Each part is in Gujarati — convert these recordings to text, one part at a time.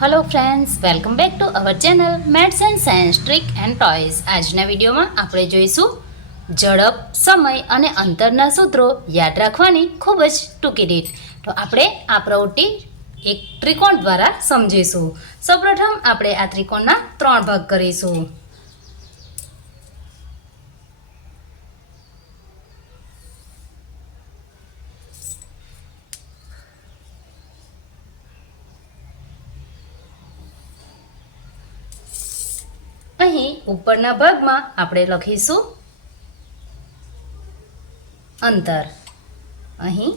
Hello friends, welcome back to our channel maths and science trick and toys. આજના વિડીયોમાં આપણે જોઈશું ઝડપ, સમય અને અંતરના સૂત્રો યાદ રાખવાની ખૂબ જ ટૂંકી રીત। તો આપણે આ પ્રવૃત્તિ એક ત્રિકોણ દ્વારા સમજીશું। સૌપ્રથમ આપણે આ ત્રિકોણના 3 ભાગ કરીશું। અહીં ઉપરના ભાગમાં આપણે લખીશું અંતર, અહીં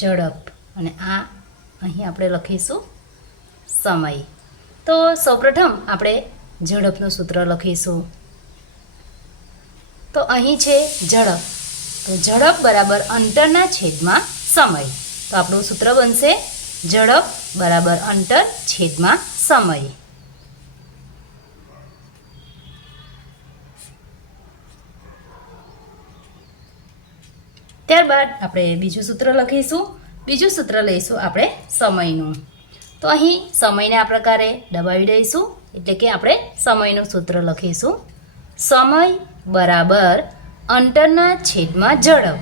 ઝડપ અને આ અહીં આપણે લખીશું સમય। તો સૌપ્રથમ આપણે ઝડપનું સૂત્ર લખીશું। તો અહીં છે ઝડપ, તો ઝડપ બરાબર અંતરના છેદમાં સમય। તો આપણું સૂત્ર બનશે ઝડપ બરાબર અંતર છેદમાં સમય। ત્યારબાદ આપણે બીજું સૂત્ર લખીશું। બીજું સૂત્ર લઈશું આપણે સમયનું। તો અહીં સમયને આ પ્રકારે દબાવી દઈશું, એટલે કે આપણે સમયનું સૂત્ર લખીશું સમય બરાબર અંતરના છેદમાં ઝડપ।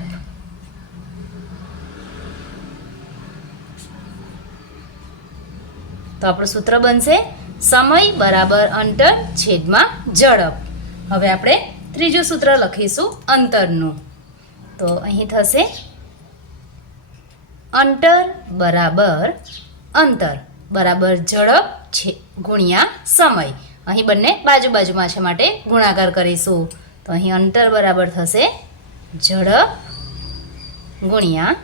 તો આપણું સૂત્ર બનશે સમય બરાબર અંતર છેદમાં ઝડપ। હવે આપણે ત્રીજું સૂત્ર લખીશું અંતરનું। તો અહીં થશે અંતર બરાબર ઝડપ છે ગુણ્યા સમય। અહીં બંને બાજુમાં છે માટે ગુણાકાર કરીશું। તો અહીં અંતર બરાબર થશે ઝડપ ગુણ્યા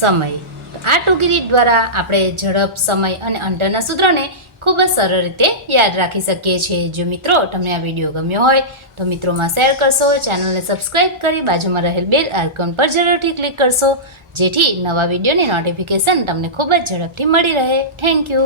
સમય। તો આ ટૂંકી રીત દ્વારા આપણે ઝડપ, સમય અને અંતરના સૂત્રને ખૂબ જ સરળ રીતે યાદ રાખી શકીએ છીએ। જો મિત્રો તમને આ વિડીયો ગમ્યો હોય તો મિત્રોમાં શેર કરશો, ચેનલને સબસ્ક્રાઈબ કરી બાજુમાં રહેલ બેલ આઇકોન પર જરૂરથી ક્લિક કરશો, જેથી નવા વિડીયોની નોટિફિકેશન તમને ખૂબ જ ઝડપથી મળી રહે। Thank you.